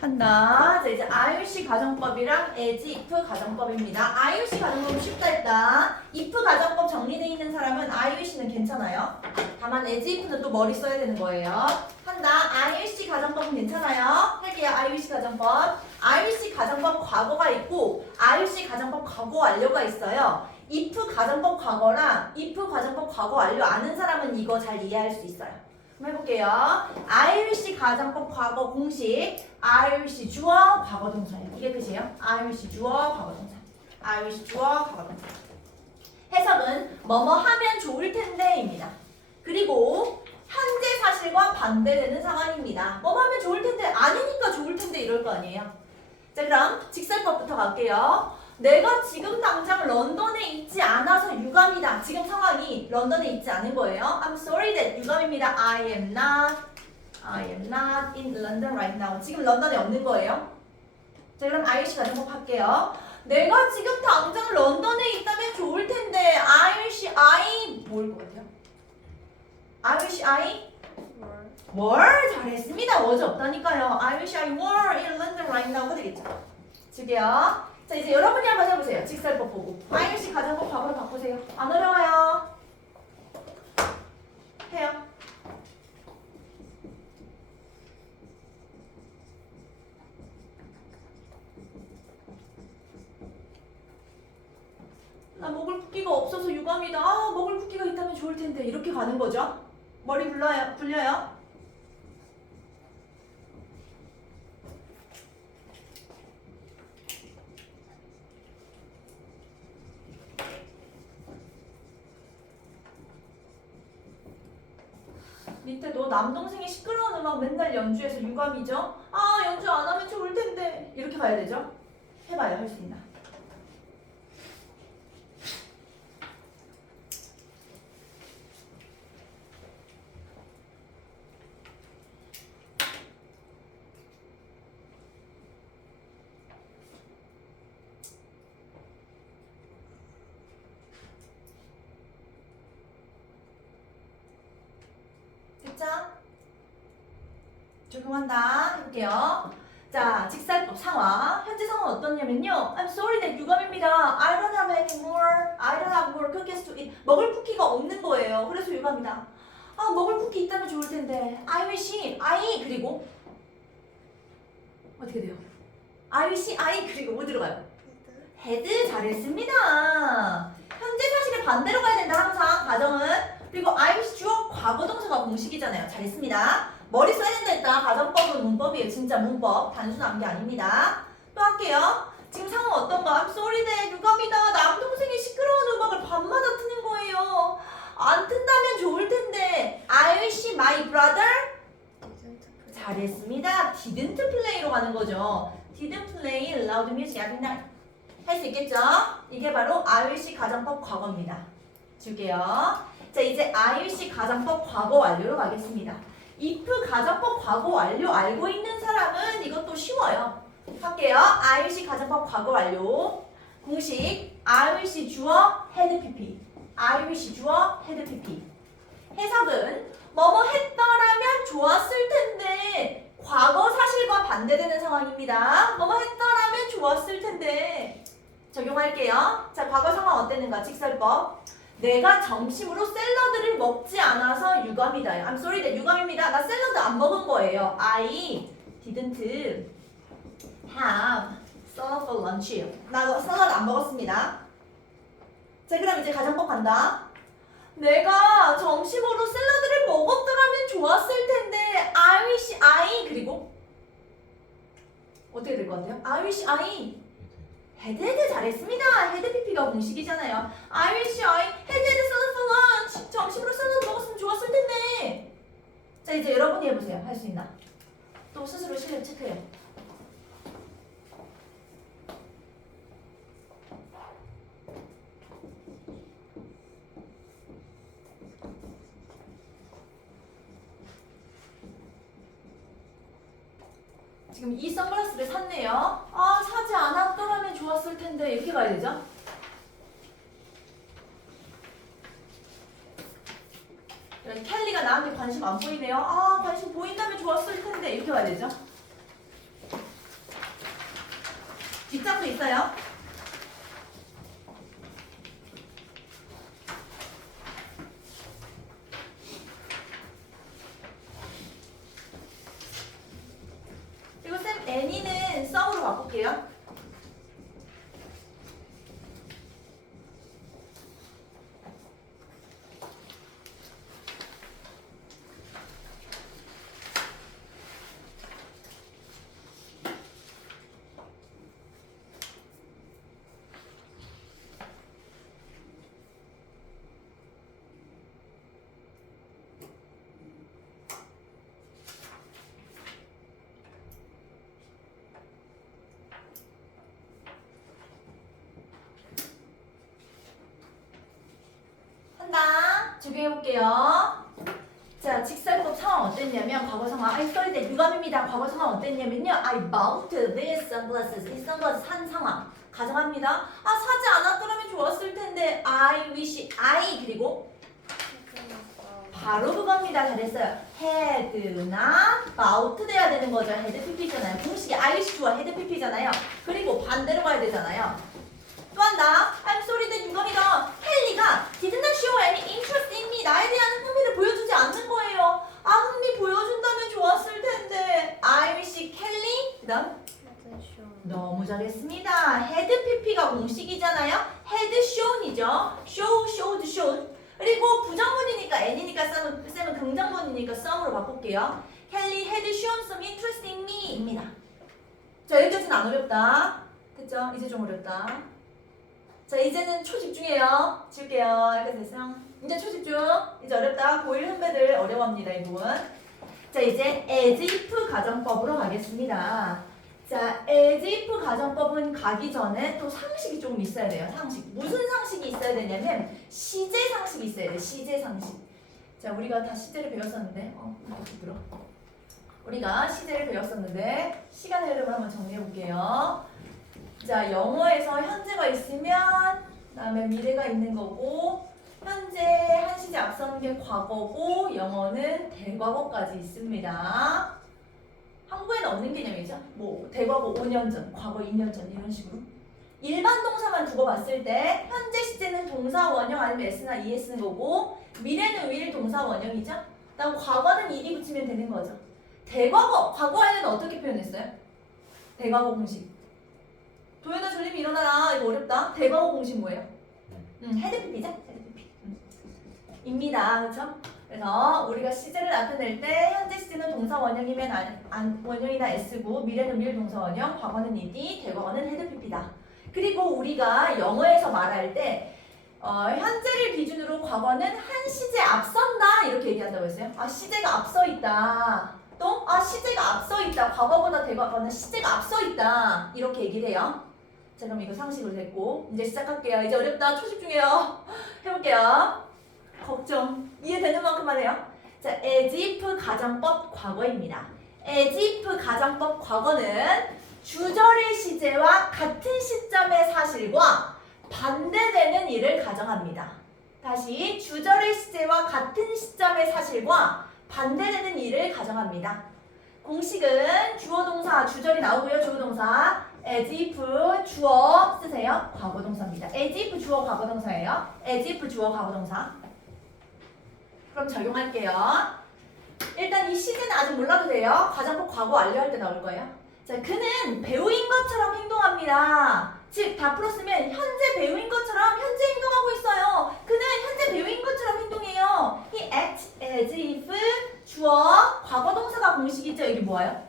한다. 자, 이제 IUC 가정법이랑 as if 가정법입니다. IUC 가정법은 쉽다 했다. if 가정법 정리되어 있는 사람은 IUC는 괜찮아요. 다만 as if는 또 머리 써야 되는 거예요. 한다. IUC 가정법은 괜찮아요. 할게요. IUC 가정법. IUC 가정법 과거가 있고 IUC 가정법 과거 완료가 있어요. if 가정법 과거랑 if 가정법 과거 완료 아는 사람은 이거 잘 이해할 수 있어요. 한번 해볼게요. IUC 가정법 과거 공식 IUC 주어 과거 동사예요. 이게 끝이에요. IUC 주어 과거 동사. IUC 주어 과거 동사. 해석은 뭐뭐 하면 좋을 텐데입니다. 그리고 현재 사실과 반대되는 상황입니다. 뭐뭐 하면 좋을 텐데 아니니까 좋을 텐데 이럴 거 아니에요. 자, 그럼 직설법부터 갈게요. 내가 지금 당장 런던에 있지 않아서 유감이다. 지금 상황이 런던에 있지 않은 거예요. I'm sorry that 유감입니다. I am not in London right now. 지금 런던에 없는 거예요. 자, 그럼 IUC 가정법 할게요. 내가 지금 당장 런던에 있다면 좋을 텐데 I 뭘 것 같아요? I were 잘했습니다. was 없다니까요. I were in London right now가 되겠죠. 줄게요. 자, 이제 여러분이 한번 해보세요. 직설법 보고. IUC 가정법 과거로 바꾸세요. 안 어려워요. 해요. 나 먹을 쿠키가 없어서 유감이다. 아, 먹을 쿠키가 있다면 좋을 텐데. 이렇게 가는 거죠. 머리 굴려요. 밑에 너 남동생이 시끄러운 음악 맨날 연주해서 유감이죠? 아, 연주 안 하면 좋을 텐데. 이렇게 가야 되죠? 해봐요. 할 수 있나? 됐죠? 적용한다. 해볼게요. 자, 직설법 상황. 현재 상황 어떻냐면요. I'm sorry that 유감입니다. I don't have any more. I don't have more cookies to eat. 먹을 쿠키가 없는 거예요. 그래서 유감이다. 아, 먹을 쿠키 있다면 좋을 텐데. I wish I 그리고 어떻게 돼요? I wish I 그리고 뭐 들어가요? had 잘했습니다. 현재 사실에 반대로 가야 된다. 항상 가정은. 그리고 I wish 주어 과거 동사가 공식이잖아요. 잘했습니다. 머리 써야 된다 했다. 가정법은 문법이에요. 진짜 문법. 단순한 게 아닙니다. 또 할게요. 지금 상황 어떤가? I'm sorry that 유감이다. 남동생이 시끄러운 음악을 밤마다 트는 거예요. 안 튼다면 좋을 텐데. I wish my brother 잘했습니다. didn't play로 가는 거죠. didn't play loud music every night. 할 수 있겠죠? 이게 바로 IUC 가정법 과거입니다. 줄게요. 자, 이제 IUC 가정법 과거 완료로 가겠습니다. if 가정법 과거 완료 알고 있는 사람은 이것도 쉬워요. 할게요. IUC 가정법 과거 완료. 공식 IUC 주어 had pp. IUC 주어 had pp. 해석은 뭐뭐 했더라면 좋았을 텐데 과거 사실과 반대되는 상황입니다. 뭐뭐 했더라면 좋았을 텐데 적용할게요. 자, 과거 상황 어땠는가? 직설법. 내가 점심으로 샐러드를 먹지 않아서 유감이다. I'm sorry that 유감입니다. 나 샐러드 안 먹은 거예요. I didn't have salad for lunch. 나 샐러드 안 먹었습니다. 자, 그럼 이제 가정법 간다. 내가 점심으로 샐러드를 먹었더라면 좋았을 텐데 I wish I 그리고 어떻게 될 것 같아요? I wish I had 잘했습니다. had pp가 공식이잖아요. I wish I had salad for lunch. 점심으로 샐러드 먹었으면 좋았을 텐데. 자, 이제 여러분이 해보세요. 할 수 있나? 또 스스로 실력 체크해요. 지금 이 선글라스를 샀네요. 아, 사지 않았더라면 좋았을 텐데 이렇게 가야 되죠? 켈리가 나한테 관심 안 보이네요. 아, 관심 보인다면 좋았을 텐데 이렇게 가야 되죠? 뒷짝도 있어요. 그리고 쌤 애니는 썸으로 바꿀게요. 한다. 준비해볼게요. 자, 직설법 상황 어땠냐면 과거 상황. I studied at 유감입니다. 과거 상황 어땠냐면요. I bought these sunglasses. 이 선글라스 산 상황. 가정합니다. 아, 사지 않았더라면 좋았을 텐데. I wish I 그리고 바로 그겁니다. 잘했어요. had나 bought 돼야 되는 거죠. had pp잖아요. 공식이 I wish 주어 had pp잖아요. 그리고 반대로 가야 되잖아요. 또 한다. I'm sorry that 유감이다. 켈리가 did not show any interest in me. 나에 대한 흥미를 보여주지 않는 거예요. 아, 흥미 보여준다면 좋았을 텐데. I wish 켈리. 그 다음. 너무 잘했습니다. had pp가 공식이잖아요. had shown이죠. show, showed, shown. 그리고 부정문이니까 n이니까 쌤은 긍정문이니까 some으로 바꿀게요. Kelly had shown some interest in me 입니다. 자, 여기까지는 안 어렵다. 됐죠? 이제 좀 어렵다. 자, 이제는 초집중이에요. 지울게요. 여기까지 됐어요. 이제 초집중. 이제 어렵다. 고1 선배들 어려워합니다, 이 부분. 자, 이제 as if 가정법으로 가겠습니다. 자, as if 가정법은 가기 전에 또 상식이 조금 있어야 돼요. 상식. 무슨 상식이 있어야 되냐면 시제 상식이 있어야 돼요. 시제 상식. 자, 우리가 다 시제를 배웠었는데 이렇게 들어. 우리가 시제를 배웠었는데 시간의 흐름을 한번 정리해 볼게요. 자, 영어에서 현재가 있으면 그다음에 미래가 있는 거고 현재 한 시제 앞서는 게 과거고 영어는 대과거까지 있습니다. 한국에는 없는 개념이죠. 뭐 대과거 5년 전, 과거 2년 전 이런 식으로. 일반 동사만 두고 봤을 때 현재 시제는 동사 원형 아니면 s나 es인 거고 미래는 will 동사 원형이죠. 그다음 과거는 ed이 붙이면 되는 거죠. 대과거, 과거에는 어떻게 표현했어요? 대과거 공식. 도현아 졸림이 일어나라. 이거 어렵다. 대과거 공식 뭐예요? 헤드 pp죠? 헤드 pp. 입니다. 그렇죠? 그래서 우리가 시제를 나타낼 때 현재 시제는 동사 원형이면 원형이나 s고 미래는 will 동사 원형, 과거는 ed, 대과거는 헤드 pp다. 그리고 우리가 영어에서 말할 때 현재를 기준으로 과거는 한 시제 앞선다 이렇게 얘기한다고 했어요. 아, 시제가 앞서 있다. 또 시제가 앞서 있다. 과거보다 대과거는 시제가 앞서 있다. 이렇게 얘기를 해요. 자, 그럼 이거 상식으로 됐고 이제 시작할게요. 이제 어렵다. 초집중해요. 해볼게요. 걱정. 이해되는 만큼만 해요. 자, as if 가정법 과거입니다. as if 가정법 과거는 주절의 시제와 같은 시점의 사실과 반대되는 일을 가정합니다. 다시 주절의 시제와 같은 시점의 사실과 반대되는 일을 가정합니다. 공식은 주어 동사 주절이 나오고요. 주어 동사 as if 주어 쓰세요. 과거 동사입니다. as if 주어 과거 동사예요. as if 주어 과거 동사. 그럼 적용할게요. 일단 이 시제는 아직 몰라도 돼요. 가정법 과거 완료할 때 나올 거예요. 자, 그는 배우인 것처럼 행동합니다. 즉, 다 풀었으면 현재 배우인 것처럼 현재 행동하고 있어요. 그는 현재 배우인 것처럼 행동해요. He acts as if 주어 과거 동사가 공식이죠. 여기 뭐예요?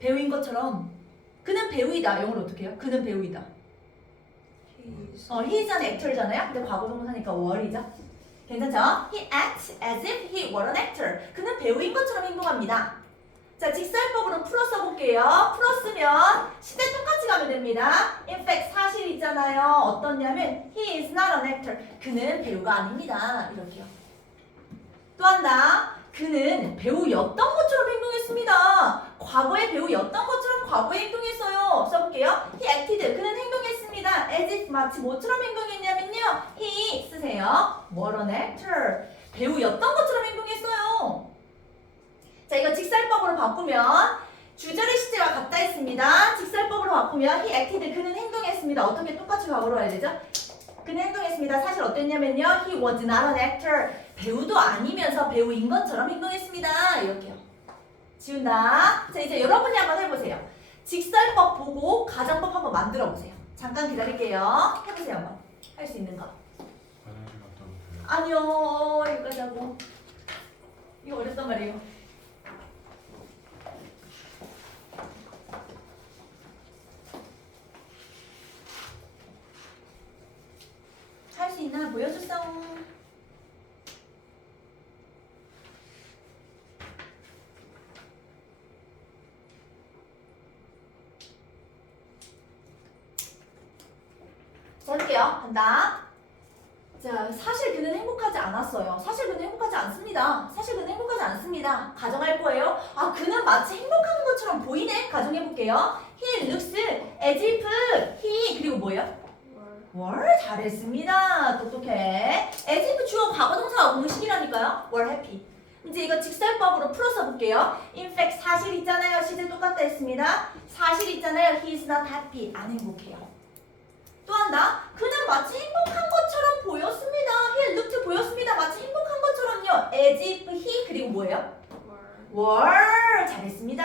배우인 것처럼. 그는 배우이다. 영어로 어떻게 해요? 그는 배우이다. He is an actor잖아요. 근데 과거 동사니까 were이죠. 괜찮죠? He acts as if he were an actor. 그는 배우인 것처럼 행동합니다. 자, 직설법으로 풀어 써볼게요. 풀었으면 시제 똑같이 가면 됩니다. In fact, 사실 있잖아요. 어떻냐면 he is not an actor. 그는 배우가 아닙니다. 이렇게요. 또 한다. 그는 배우였던 것처럼 행동했습니다. 과거의 배우였던 것처럼 과거에 행동했어요. 써볼게요. He acted. 그는 행동했습니다. As if 마치 뭐처럼 행동했냐면요. He 쓰세요. were an actor. 배우였던 것처럼 행동했어요. 자, 이거 직설법으로 바꾸면 주절의 시제와 같다 했습니다. 직설법으로 바꾸면 he acted 그는 행동했습니다. 어떻게 똑같이 과거로 와야 되죠? 그는 행동했습니다. 사실 어땠냐면요. He was not an actor. 배우도 아니면서 배우인 것처럼 행동했습니다. 이렇게요. 지운다. 자, 이제 여러분이 한번 해보세요. 직설법 보고 가정법 한번 만들어 보세요. 잠깐 기다릴게요. 해보세요 한번. 할 수 있는 거. 화장실 갔다 오세요. 아니요. 여기까지 하고. 이거 어렵단 말이에요. 할 수 있나 보여주세요. 자, 할게요. 간다. 자, 사실 그는 행복하지 않았어요. 사실 그는 행복하지 않습니다. 사실 그는 행복하지 않습니다. 가정할 거예요. 아, 그는 마치 행복한 것처럼 보이네. 가정해볼게요. He looks as if he 그리고 뭐예요? were 잘했습니다. 똑똑해. as if 주어 과거동사가 공식이라니까요. were happy. 이제 이거 직설법으로 풀어서 볼게요. In fact 사실 있잖아요. 시제 똑같다 했습니다. 사실 있잖아요. He is not happy. 안 행복해요. 또 한다. 그는 마치 행복한 것처럼 보였습니다. He looked 보였습니다. 마치 행복한 것처럼요. as if he 그리고 뭐예요? were 잘했습니다.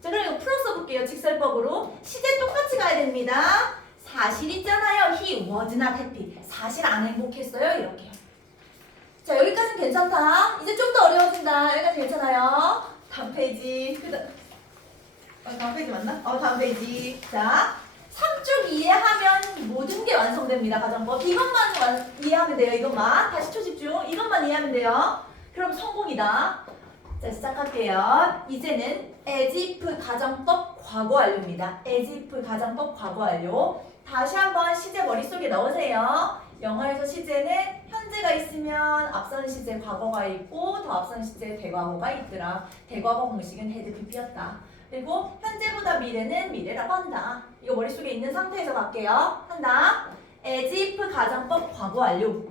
자, 그럼 이거 풀어서 볼게요. 직설법으로 시제 똑같이 가야 됩니다. 사실 있잖아요. He was not happy. 사실 안 행복했어요. 이렇게요. 자, 여기까지는 괜찮다. 이제 좀 더 어려워진다. 여기까지 괜찮아요. 다음 페이지. 다음 페이지 맞나? 다음 페이지. 자, 3쪽 이해하면 모든 게 완성됩니다. 가정법. 이것만 이해하면 돼요. 이것만. 다시 초집중. 이것만 이해하면 돼요. 그럼 성공이다. 자, 시작할게요. 이제는 as if 가정법 과거 완료입니다. as if 가정법 과거 완료. 다시 한번 시제 머릿속에 넣으세요. 영어에서 시제는 현재가 있으면 앞서는 시제 과거가 있고 더 앞서는 시제 대과거가 있더라. 대과거 공식은 had pp였다. 그리고 현재보다 미래는 미래라고 한다. 이거 머릿속에 있는 상태에서 갈게요. 한다. as if 가정법 과거 완료.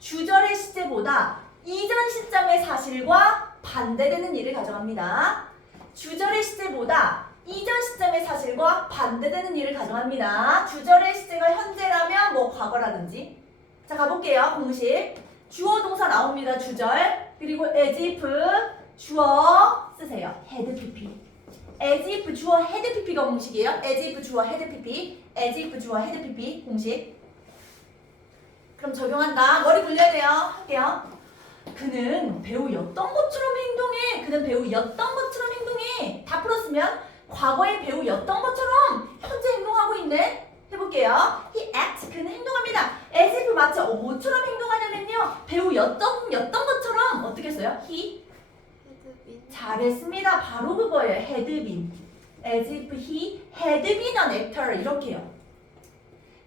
주절의 시제보다 이전 시점의 사실과 반대되는 일을 가정합니다. 주절의 시제보다 이전 시점의 사실과 반대되는 일을 가정합니다. 주절의 시제가 현재라면 뭐 과거라든지. 자, 가볼게요. 공식. 주어 동사 나옵니다. 주절. 그리고 as if 주어 쓰세요. had pp. as if 주어 had pp가 공식이에요. as if 주어 had pp. as if 주어 had pp 공식. 그럼 적용한다. 머리 굴려야 돼요. 할게요. 그는 배우였던 것처럼 행동해. 그는 배우였던 것처럼 행동해. 다 풀었으면 과거의 배우였던 것처럼 현재 행동하고 있네. 해볼게요. He acts. 그는 행동합니다. as if 마치 뭐처럼 행동하냐면요. 배우였던 것처럼 어떻게 써요? He 잘했습니다. 바로 그거예요. had been. as if he had been an actor. 이렇게요.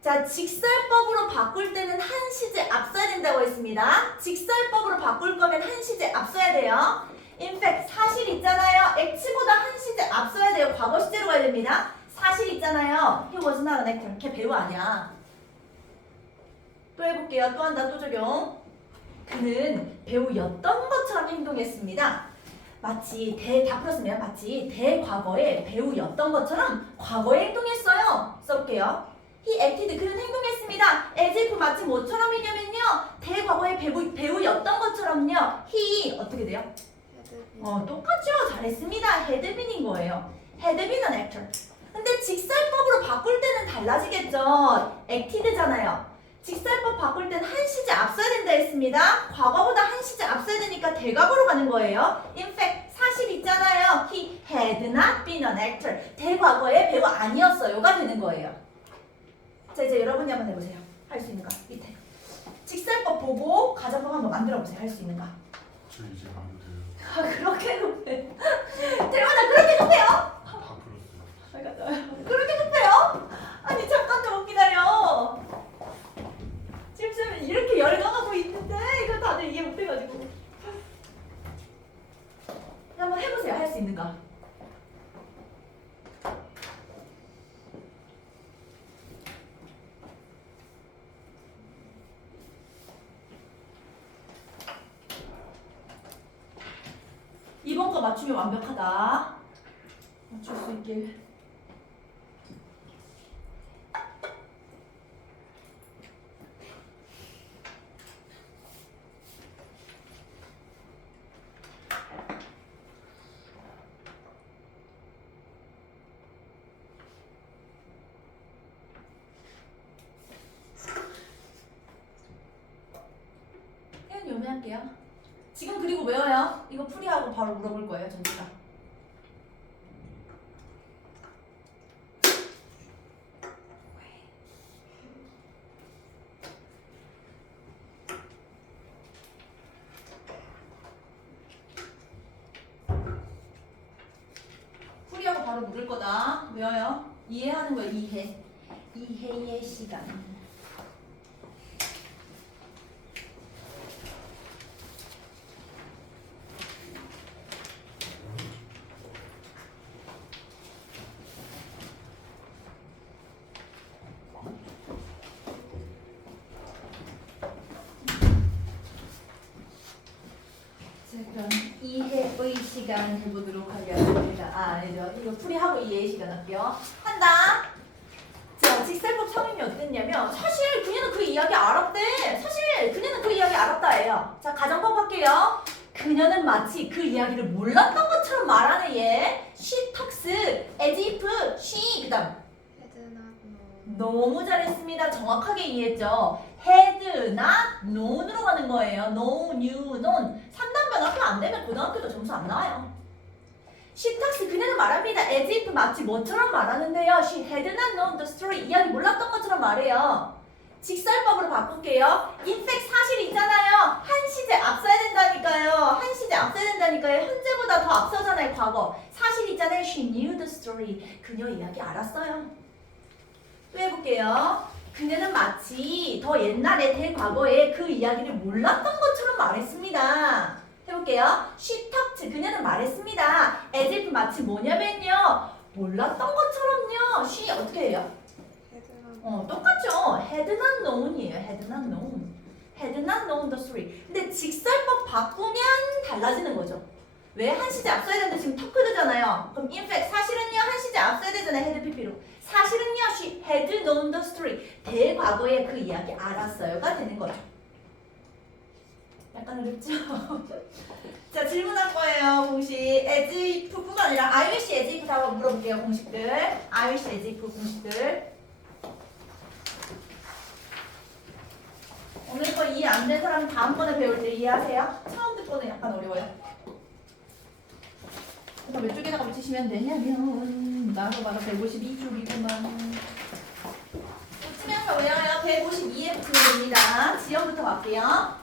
자, 직설법으로 바꿀 때는 한 시제 앞서야 된다고 했습니다. 직설법으로 바꿀 거면 한 시제 앞서야 돼요. In fact, 사실 있잖아요. act보다 한 시제 앞서야 돼요. 과거 시제로 가야 됩니다. 사실 있잖아요. He was not an actor. 걔 배우 아니야. 또 해볼게요. 또 한다. 또 적용. 그는 배우였던 것처럼 행동했습니다. 마치 다 풀었으면 마치 대과거에 배우였던 것처럼 과거에 행동했어요. 써볼게요. He acted. 그는 행동했습니다. as if 마치 뭐처럼이냐면요. 대과거의 배우였던 것처럼요. He 어떻게 돼요? 똑같죠. 잘했습니다. had been인 거예요. had been an actor. 근데 직설법으로 바꿀 때는 달라지겠죠. acted잖아요. 직설법 바꿀 때는 한 시제 앞서야 된다 했습니다. 과거보다 한 시제 앞서야 되니까 대과거로 가는 거예요. In fact, 사실 있잖아요. He had not been an actor. 대과거의 배우 아니었어요가 되는 거예요. 자, 이제 여러분이 한번 해보세요. 할 수 있는가? 밑에. 직설법 보고 가정법 한번 만들어보세요. 할 수 있는가? 저 이제 가도 돼요. 그렇게 급해. 대만아 그렇게 급해요? 다 풀었어요. 그렇게 급해요? 아니 잠깐 좀 기다려. 지금 이렇게 열광하고 있는데 이거 다들 이해 못해가지고. 한번 해보세요. 할 수 있는가? 이번 거 맞추면 완벽하다. 맞출 수 있길. 혜연이 요매할게요. 지금 그리고 외워요. 이거 풀이하고 바로 물어볼 거예요, 전체가. 풀이하고 바로 물을 거다. 외워요. 이해하는 거예요, 이해. 이해의 시간. 자, 그럼 이해의 시간 해보도록 하겠습니다. 아니죠. 이거 풀이하고 이해의 시간 할게요. 한다. 자, 직설법 처음이 어땠냐면 사실 그녀는 그 이야기 알았대. 사실 그녀는 그 이야기 알았다예요. 자, 가정법 할게요. 그녀는 마치 그 이야기를 몰랐던 것처럼 말하네 얘. She talks as if she 그다음 너무 잘했습니다. 정확하게 이해했죠. had not known으로 가는 거예요. know, knew, known. 3단 변화표 안 되면 고등학교도 점수 안 나와요. She talks 그녀는 말합니다. as if 마치 뭐처럼 말하는데요. She had not known the story. 이야기 몰랐던 것처럼 말해요. 직설법으로 바꿀게요. in fact 사실 있잖아요. 한 시제 앞서야 된다니까요. 한 시제 앞서야 된다니까요. 현재보다 더 앞서잖아요. 과거. 사실 있잖아요. She knew the story. 그녀 이야기 알았어요. 또 해볼게요. 그녀는 마치 더 옛날에 대과거에 그 이야기를 몰랐던 것처럼 말했습니다. 해볼게요. She talked. 그녀는 말했습니다. as if 마치 뭐냐면요. 몰랐던 것처럼요. She 어떻게 해요? 똑같죠. had not known이에요. had not known. had not known the story. 근데 직설법 바꾸면 달라지는 거죠. 왜? 한 시제 앞서야 되는데 지금 터크드잖아요. 그럼 in fact 사실은요. 한 시제 앞서야 되잖아요. had pp로. 사실은요. she had known the story. 대과거에 그 이야기 알았어요가 되는 거죠. 약간 어렵죠? 자, 질문할 거예요. 공식. as if뿐만 아니라 I wish as if 다 물어볼게요. 공식들. I wish as if 공식들. 오늘 거 이해 안 된 사람은 다음번에 배울 때 이해하세요? 처음 듣고는 약간 어려워요. 그래서 몇 쪽에다가 붙이시면 되냐면 나도 봐서 152쪽이구만. 붙이면서 외워요. 152에 붙이면 됩니다. 지연부터 갈게요.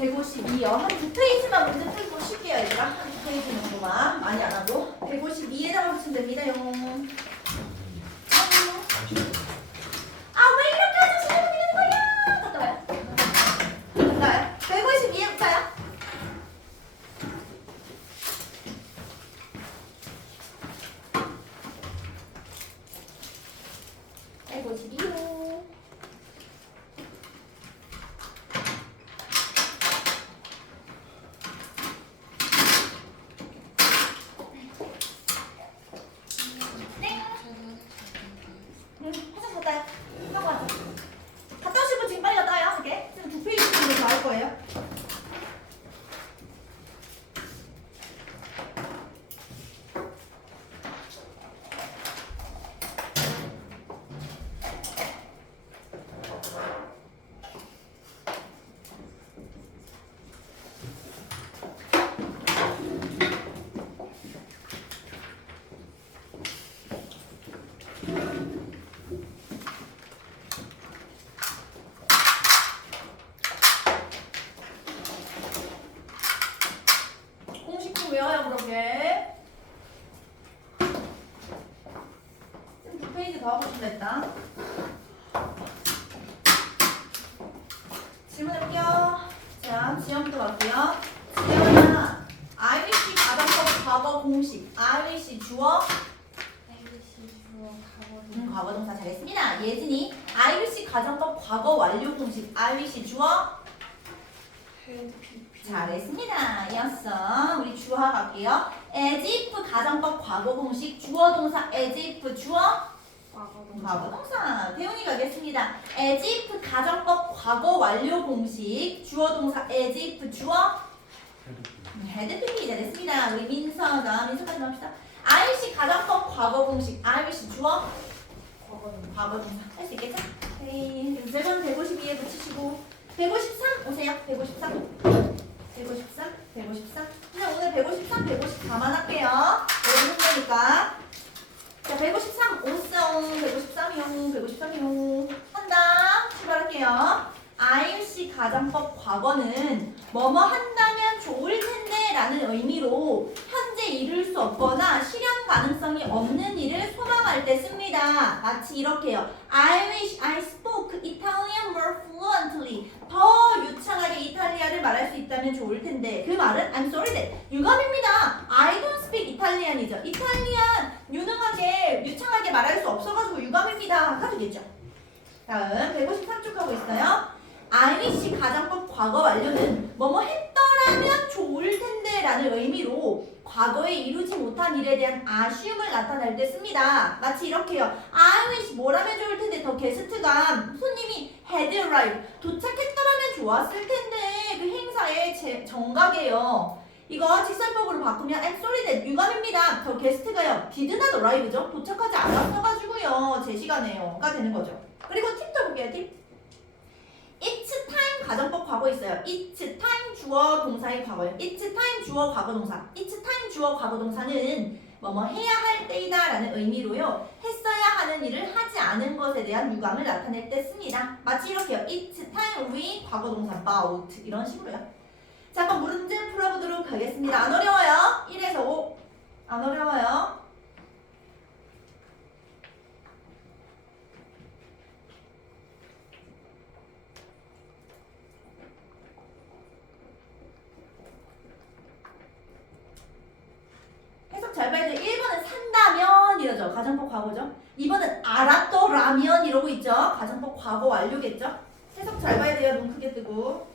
152요. 한 두 페이지만 문제 풀고 쉴게요, 얘들아. 한 두 페이지 정도만. 많이 안 하고. 152에다가 붙이면 됩니다, 용. 아, 왜 이렇게 해서 시작이 되는 거야? 갔다 와요. 갔다 와요. 152에 붙여요. 갔다 오시고 지금 빨리 갔다 와요. 이렇게. 지금 두 페이지 정도 더 할 거예요. 외워요, 그렇게. 지금 두 페이지 더 하고 싶다 했다. 질문해볼게요. 자, 지연부터 갈게요. 지연아, IBC 가정법 과거 공식. IBC 주어? 과거 동사 잘했습니다. 예진이, IBC 가정법 과거 완료 공식. IBC 주어? 잘했습니다. 이었어. 우리 주어 갈게요. as if 가정법 과거 공식 주어 동사 as if 주어 과거 동사. 태훈이 가겠습니다. as if 가정법 과거 완료 공식 주어 동사 as if 주어 헤드필이 잘했습니다. 우리 민서가 민서까지 합시다. IC 가정법 과거 공식 IC 주어 과거 동사 할 수 있겠죠? 오케이. 그래서 제건 152에 붙이시고 153 오세요. 153 그냥 오늘 153, 154만 할게요. 너무 힘드니까. 자, 153 오성 153이요. 한다. 출발할게요. IUC 가정법 과거는 뭐뭐 한다면 좋을 텐데 라는 의미로 현재 이룰 수 없거나 실현 가능성이 없는 일을 소망할 때 씁니다. 마치 이렇게요. I wish I spoke Italian more fluently. 더 유창하게 이탈리아를 말할 수 있다면 좋을 텐데 그 말은 I'm sorry that 유감입니다. I don't speak Italian이죠. 이탈리안 유창하게 말할 수 없어가지고 유감입니다. 가지겠죠. 다음 153쪽 하고 있어요. I wish 가정법 과거 완료는 뭐뭐 했더라면 좋을 텐데 라는 의미로 과거에 이루지 못한 일에 대한 아쉬움을 나타낼 때 씁니다. 마치 이렇게요. I wish 뭐라면 좋을 텐데 더 게스트가 손님이 had arrived 도착했더라면 좋았을 텐데 그 행사의 정각이에요. 이거 직설법으로 바꾸면 I'm sorry that 유감입니다. 더 게스트가요. did not arrive죠. 도착하지 않았어가지고요. 제 시간에요가 되는 거죠. 그리고 팁 더 볼게요. 팁. It's time 가정법 과거 있어요. It's time 주어 동사의 과거예요. It's time 주어 과거 동사. It's time 주어 과거 동사는 뭐뭐 해야 할 때이다 라는 의미로요. 했어야 하는 일을 하지 않은 것에 대한 유감을 나타낼 때 씁니다. 마치 이렇게요. It's time we 과거 동사 about 이런 식으로요. 자, 한번 문제 풀어보도록 하겠습니다. 안 어려워요. 1에서 5. 안 어려워요. 해석 잘 봐야 돼요. 1번은 산다면 이러죠. 가정법 과거죠. 2번은 알았더라면 이러고 있죠. 가정법 과거 완료겠죠. 해석 잘 봐야 돼요. 눈 크게 뜨고.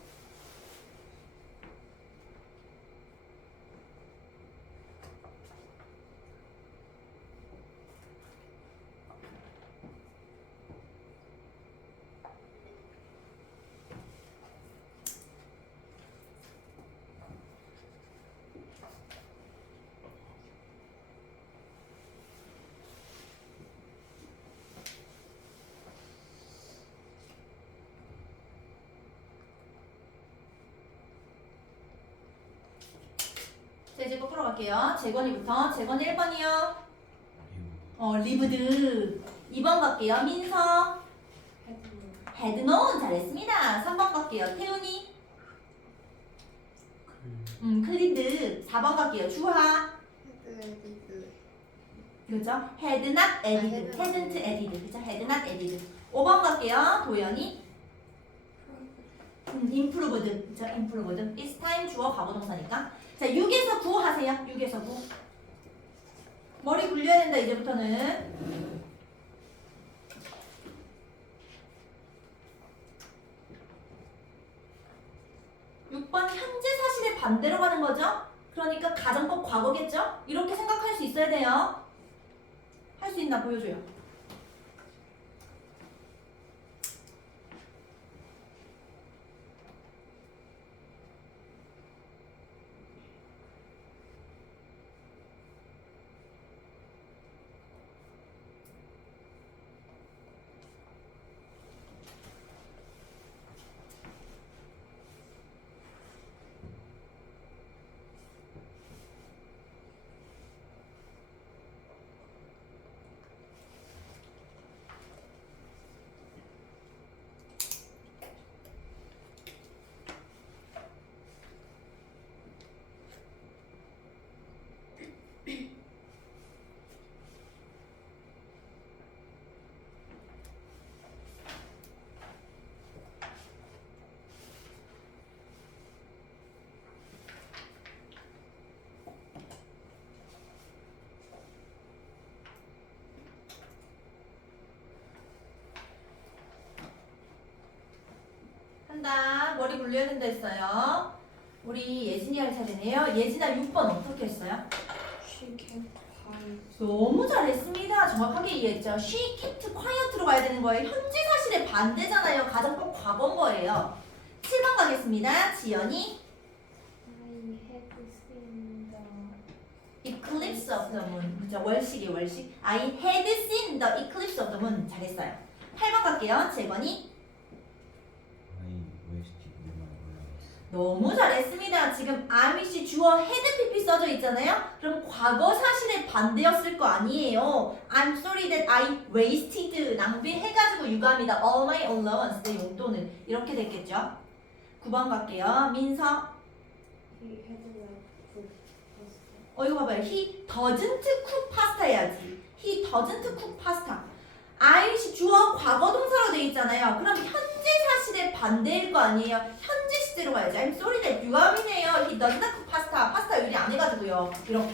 자, 이제 거 풀어갈게요. 재건이부터. 재건 1번이요. 리브드. 2번 갈게요. 민서. had known. 잘했습니다. 3번 갈게요. 태훈이. 클린드. 4번 갈게요. 주하. 그죠? had not added. hadn't added. 그죠? had not added. 5번 갈게요. 도연이. improved. 그죠? improved. It's time 주어 과거 동사니까. 자, 6에서 9 하세요. 6에서 9. 머리 굴려야 된다, 이제부터는. 6번 현재 사실의 반대로 가는 거죠? 그러니까 가정법 과거겠죠? 이렇게 생각할 수 있어야 돼요. 할 수 있나 보여줘요. 한다. 머리 굴려야 된다 했어요. 우리 예진이 할 차례네요. 예진아 6번 어떻게 했어요? She kept quiet. 너무 잘했습니다. 정확하게 이해했죠? She kept quiet로 가야 되는 거예요. 현재 사실의 반대잖아요. 가정법 과거인 거예요. 7번 가겠습니다. 지연이 I had seen the eclipse of the moon. 그죠? 월식이 월식. I had seen the eclipse of the moon. 잘했어요. 8번 갈게요. 재건이 아이 웨스트 위만 올라갔어. 너무 잘했습니다. 지금 IMC 주어 had PP 써져 있잖아요. 그럼 과거 사실의 반대였을 거 아니에요. I'm sorry that I wasted. 낭비해가지고 유감이다. All my allowance. 내 용돈을. 이렇게 됐겠죠. 9번 갈게요. 민서. he had like cooked pasta. 이거 봐봐요. He doesn't cook pasta 해야지. He doesn't cook pasta. IMC 주어 과거 동사로 돼 있잖아요. 그럼 현재 사실의 반대일 거 아니에요. 현재 시제로 가야지. I'm sorry that 유감이네요. He doesn't cook pasta. 파스타 요리 안 해가지고요. 이렇게.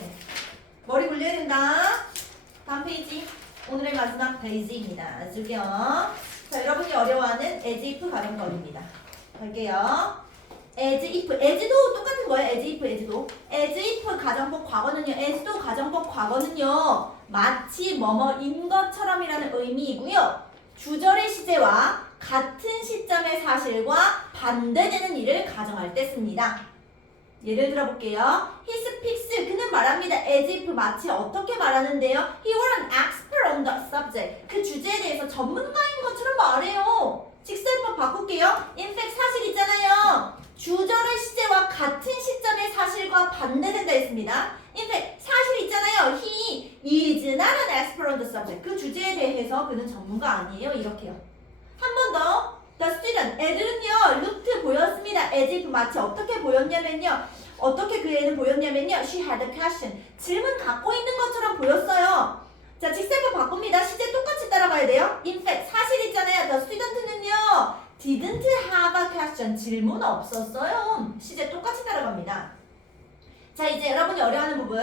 머리 굴려야 된다. 다음 페이지. 오늘의 마지막 페이지입니다. 줄게요. 자, 여러분이 어려워하는 as if 가정법입니다. 갈게요. as if, as도 똑같은 거예요. as if, as도. as if 가정법 과거는요. as도 가정법 과거는요. 마치 뭐뭐인 것처럼이라는 의미이고요. 주절의 시제와 같은 시점의 사실과 반대되는 일을 가정할 때 씁니다. 예를 들어볼게요. He speaks. 그는 말합니다. as if 마치 어떻게 말하는데요? He were an expert on the subject. 그 주제에 대해서 전문가인 것처럼 말해요. 직설법 바꿀게요. In fact 사실 있잖아요. 주절의 시제와 같은 시점의 사실과 반대된다 했습니다. In fact 사실 있잖아요. He is not an expert on the subject. 그 주제에 대해서 그는 전문가 아니에요. 이렇게요. 한 번 더. The student. 애들은요. looked 보였습니다. as if 마치 어떻게 보였냐면요. 어떻게 그 애는 보였냐면요. She had a question. 질문 갖고 있는 것처럼 보였어요. 자, 직설법 바꿉니다. 시제 똑같이 따라가야 돼요. In fact 사실 있잖아요. The student는요. didn't have a question. 질문 없었어요. 시제 똑같이 따라갑니다. 자, 이제 여러분이 어려워하는 부분.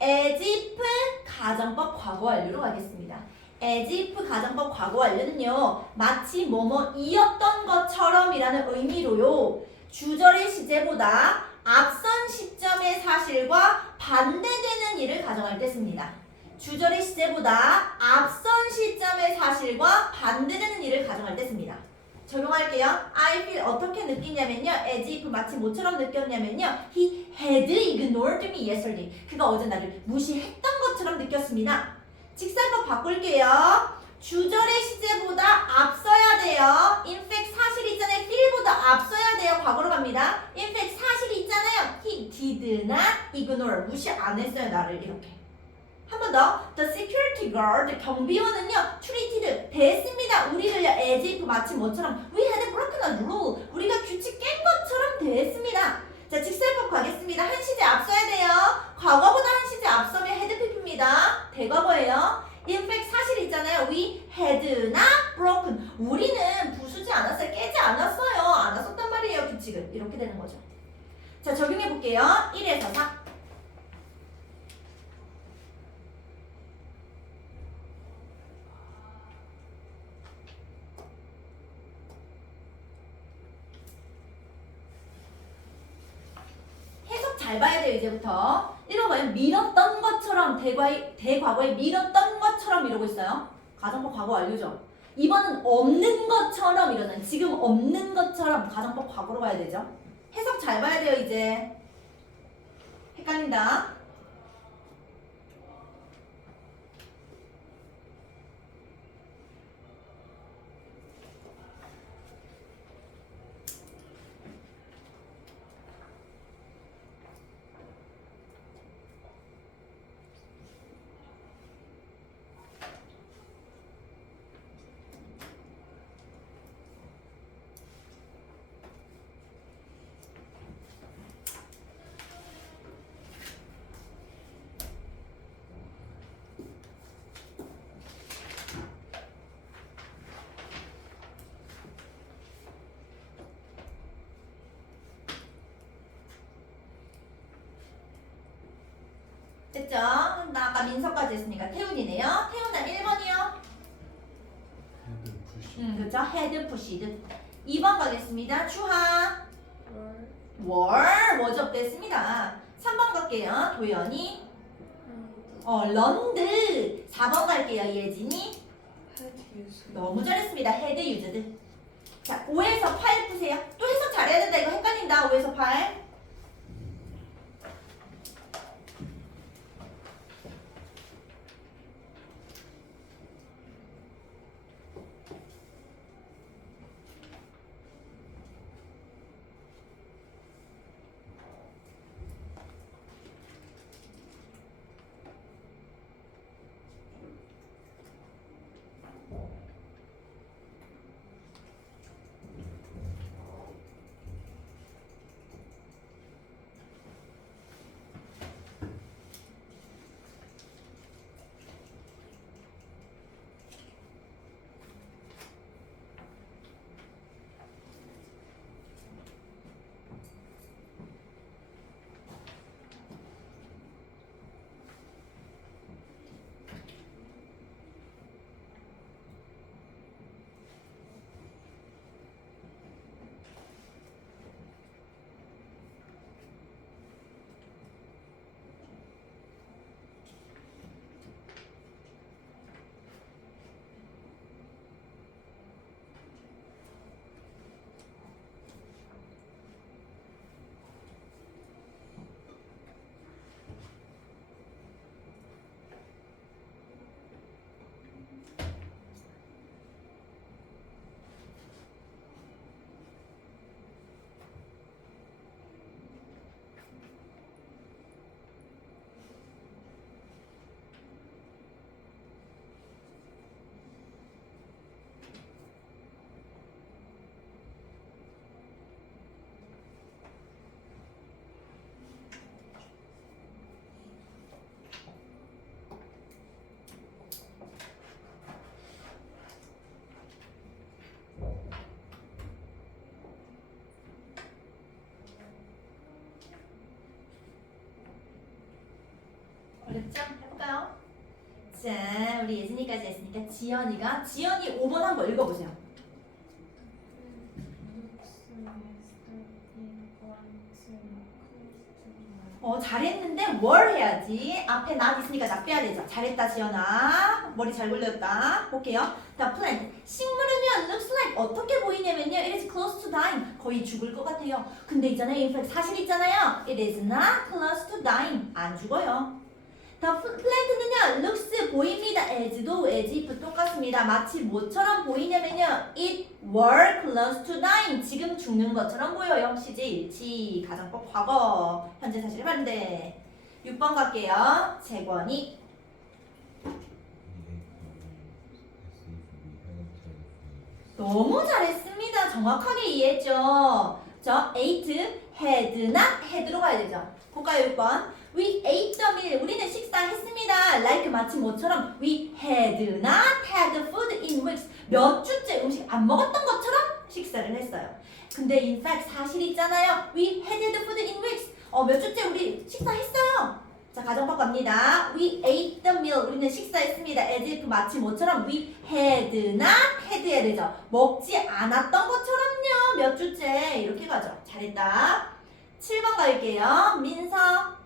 as if 가정법 과거 완료로 가겠습니다. as if 가정법 과거 완료는요. 마치 뭐뭐이었던 것처럼이라는 의미로요. 주절의 시제보다 앞선 시점의 사실과 반대되는 일을 가정할 때 씁니다. 주절의 시제보다 앞선 시점의 사실과 반대되는 일을 가정할 때 씁니다. 적용할게요. I feel 어떻게 느끼냐면요. as if 마치 뭐처럼 느꼈냐면요. He had ignored me yesterday. 그가 어제 나를 무시했던 것처럼 느꼈습니다. 직설법 바꿀게요. 주절의 시제보다 앞서야 돼요. In fact 사실 있잖아요. feel보다 앞서야 돼요. 과거로 갑니다. In fact 사실이 있잖아요. He did not ignore. 무시 안 했어요. 나를 이렇게. 한 번 더. The security guard 경비원은요. treated 대했습니다. 우리를요. as if 마치 뭐처럼 we had broken a rule. 우리가 규칙 깬 것처럼 대했습니다. 자, 직설법 가겠습니다. 한 시제 앞서야 돼요. 과거보다 한 시제 앞서면 had pp입니다. 대과거예요. In fact 사실 있잖아요. We had not broken. 우리는 부수지 않았어요. 깨지 않았어요. 안 왔었단 말이에요. 규칙을. 이렇게 되는 거죠. 자, 적용해 볼게요. 1에서 4. 잘 봐야 돼요. 이제부터. 읽어봐요. 밀었던 것처럼 대과거에 밀었던 것처럼 이러고 있어요. 가정법 과거 완료죠. 2번은 없는 것처럼 이러는 지금 없는 것처럼 가정법 과거로 가야 되죠. 해석 잘 봐야 돼요. 이제 헷갈린다. 됐죠? 나 아까 민서까지 했으니까 태훈이네요. 태훈아 1번이요. 헤드 푸시. 그렇죠. head pushed. 2번 가겠습니다. 추하. Were was 됐습니다. 3번 갈게요. 도연이 learned. 4번 갈게요. 예진이 너무 잘했습니다. had used. 자, 5에서 8 푸세요. 또 해석 잘해야 된다. 이거 헷갈린다. 5에서 8. 어렵죠? 해볼까요? 자, 우리 예진이까지 했으니까 지연이 5번 한번 읽어보세요. 잘했는데 뭘 해야지? 앞에 not 있으니까 not 빼야 되죠. 잘했다 지연아. 머리 잘 굴렸다. 볼게요. The plant. 식물은요 looks like 어떻게 보이냐면요 it is close to dying. 거의 죽을 것 같아요. 근데 있잖아요. in fact 사실 있잖아요. it is not close to dying. 안 죽어요. The plant는요 looks 보입니다. as도 as if 똑같습니다. 마치 뭐처럼 보이냐면요 it were close to dying. 지금 죽는 것처럼 보여요. 시제 일치 가정법 과거 현재 사실 반대. 6번 갈게요. 재권이 너무 잘했습니다. 정확하게 이해했죠. 저 ate, had, not had로 가야 되죠. 볼까요? 6번. We ate the meal. 우리는 식사했습니다. Like 마치 뭐처럼 we had not had food in weeks. 몇 주째 음식 안 먹었던 것처럼 식사를 했어요. 근데 in fact 사실 있잖아요. We had food in weeks. 몇 주째 우리 식사했어요. 자, 가정법 갑니다. We ate the meal. 우리는 식사했습니다. as if 마치 뭐처럼 we had not had 해야 되죠. 먹지 않았던 것처럼요. 몇 주째 이렇게 가죠. 잘했다. 7번 갈게요. 민서.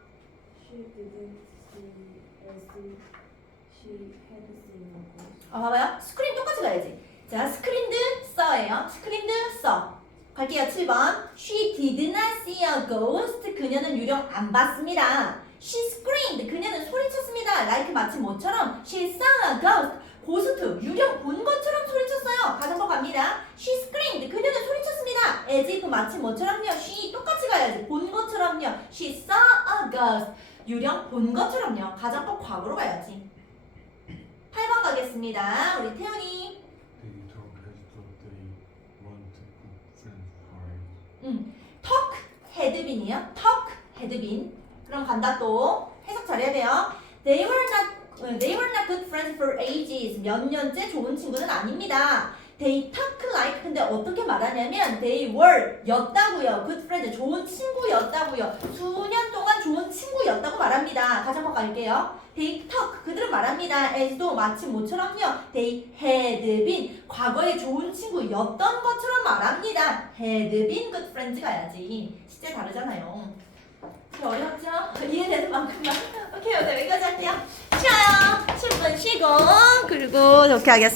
She didn't see as she had seen a ghost. 봐봐요. 스크린 똑같이 가야지. 자, 스크린드 써예요. 스크린드 써. 갈게요. 7번. She did not see a ghost. 그녀는 유령 안 봤습니다. She screamed. 그녀는 소리쳤습니다. like 마치 뭐처럼 she saw a ghost. 고스트, 유령 본 것처럼 소리쳤어요. 가정법 갑니다. She screamed. 그녀는 소리쳤습니다. as if 마치 뭐처럼요. she 똑같이 가야지. 본 것처럼요. She saw a ghost. 유령 본 것처럼요. 가정법 과거로 가야지. 8번 가겠습니다. 우리 태훈이. They talk as though they want good friends for talk had been이요. talk had been. 그럼 간다 또. 해석 잘해야 돼요. They were not good friends for ages. 몇 년째 좋은 친구는 아닙니다. They talk like. 근데 어떻게 말하냐면 they were 였다고요. good friends 좋은 친구였다고요. 수년 동안 좋은 친구였다고 말합니다. 다시 한번 갈게요. They talk. 그들은 말합니다. as도 마치 뭐처럼요. They had been. 과거에 좋은 친구였던 것처럼 말합니다. had been good friends 가야지. 시제 다르잖아요. 어렵죠? 이해되는 만큼만. 오케이, 오늘 여기까지 할게요. 쉬어요. 10분 쉬고, 그리고 이렇게 하겠습니다.